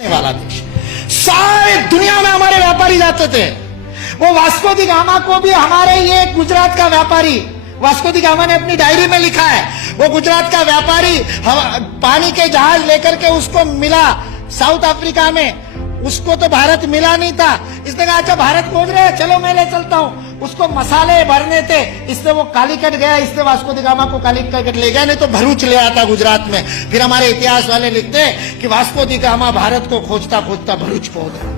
वाला देश। सारे दुनिया में हमारे व्यापारी जाते थे। वो वास्को दी गामा को भी हमारे ये गुजरात का व्यापारी, वास्को दी गामा ने अपनी डायरी में लिखा है, वो गुजरात का व्यापारी पानी के जहाज लेकर के उसको मिला साउथ अफ्रीका में, उसको तो भारत मिला नहीं था। इसने कहा अच्छा भारत खोज रहे हैं, चलो मैं ले चलता हूं। उसको मसाले भरने थे, इससे वो कालीकट गया, इससे वास्को दी गामा को कालीकट ले गया, नहीं तो भरूच ले आता गुजरात में। फिर हमारे इतिहास वाले लिखते कि वास्को दी गामा भारत को खोजता खोजता भरूच पहुंच गया।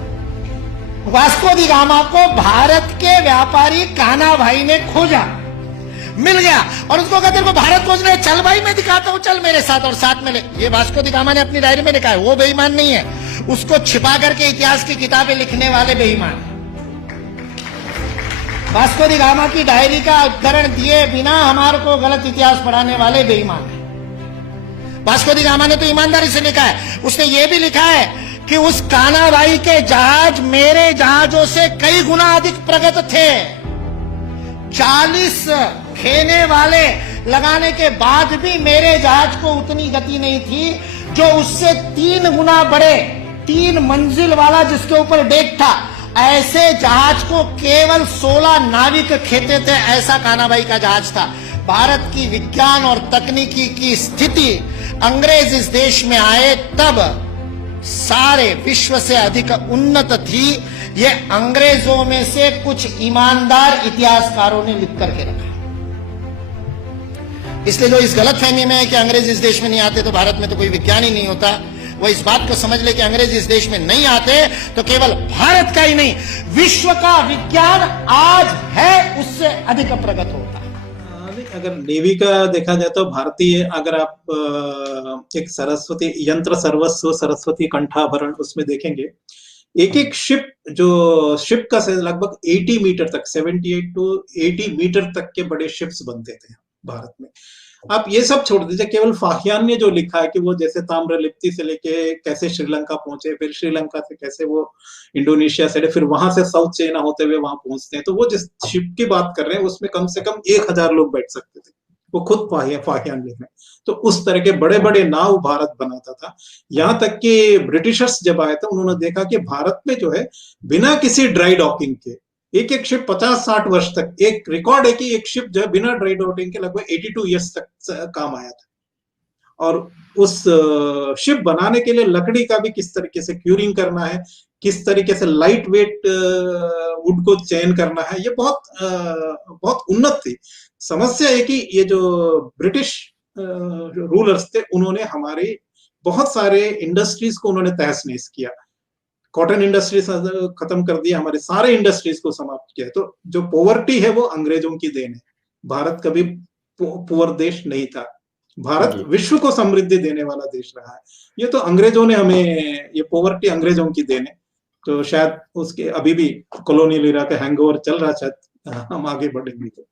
वास्को दी गामा को भारत के व्यापारी कान्हा भाई ने खोजा, मिल गया और उसको कहते को भारत खोजने, चल भाई मैं दिखाता हूं, चल मेरे साथ, और साथ में ले। ये वास्को दी गामा ने अपनी डायरी में लिखा है, वो बेईमान नहीं है, उसको छिपा करके इतिहास की किताबें लिखने वाले बेईमान। वास्को दी गामा की डायरी का उद्धरण दिए बिना हमारे को गलत इतिहास पढ़ाने वाले बेईमान है। वास्को दी गामा ने तो ईमानदारी से लिखा है, उसने ये भी लिखा है कि उस कान्हा भाई के जहाज मेरे जहाजों से कई गुना अधिक प्रगत थे। 40 खेने वाले लगाने के बाद भी मेरे जहाज को उतनी गति नहीं थी, जो उससे 3 गुना बड़े 3 मंजिल वाला जिसके ऊपर डेक था, ऐसे जहाज को केवल 16 नाविक खेते थे। ऐसा कान्हा भाई का जहाज था। भारत की विज्ञान और तकनीकी की स्थिति अंग्रेज इस देश में आए तब सारे विश्व से अधिक उन्नत थी। ये अंग्रेजों में से कुछ ईमानदार इतिहासकारों ने लिख करके रखा। इसलिए जो इस गलतफहमी में है कि अंग्रेज इस देश में नहीं आते तो भारत में तो कोई विज्ञान ही नहीं होता, वो इस बात को समझ ले कि अंग्रेज इस देश में नहीं आते तो केवल भारत का ही नहीं, विश्व का विज्ञान आज है उससे अधिक प्रगत होता है। अगर नेवी का देखा जाए तो भारतीय, अगर आप एक सरस्वती यंत्र सर्वस्व सरस्वती कंठाभरण उसमें देखेंगे, एक एक शिप का लगभग 80 मीटर तक, 78 to 80 मीटर तक के बड़े शिप्स बनते थे भारत में। आप ये सब छोड़ दीजिए, केवल फाहियान ने जो लिखा है कि वो जैसे ताम्रलिप्ति से लेके कैसे श्रीलंका पहुंचे, फिर श्रीलंका से कैसे वो इंडोनेशिया से, फिर वहां से साउथ चाइना होते हुए वहां पहुंचते हैं, तो वो जिस शिप की बात कर रहे हैं उसमें कम से कम 1000 लोग बैठ सकते थे, वो खुद फाहियान लिख रहे हैं। तो उस तरह के बड़े बड़े नाव भारत बनाता था। यहाँ तक कि ब्रिटिशर्स जब आए थे उन्होंने देखा कि भारत में जो है बिना किसी ड्राई डॉकिंग के एक एक शिप 50-60 वर्ष तक, एक रिकॉर्ड है कि एक शिप जो है बिना ड्राई डॉकिंग के लगभग 82 ईयर्स तक काम आया था। और उस शिप बनाने के लिए लकड़ी का भी किस तरीके से क्यूरिंग करना है, किस तरीके से लाइट वेट वुड को चयन करना है, ये बहुत उन्नत थी। समस्या है कि ये जो ब्रिटिश रूलर्स थे उन्होंने हमारी बहुत सारे इंडस्ट्रीज को उन्होंने तहस नहस किया, कॉटन इंडस्ट्रीज खत्म कर दिया, हमारे सारे इंडस्ट्रीज को समाप्त किया। तो जो पॉवर्टी है वो अंग्रेजों की देन है। भारत कभी पुअर देश नहीं था, भारत विश्व को समृद्धि देने वाला देश रहा है। ये तो अंग्रेजों ने हमें, ये पॉवर्टी अंग्रेजों की देन है। तो शायद उसके अभी भी कॉलोनियल एरा का हैंगओवर चल रहा, शायद हम आगे बढ़ेंगे तो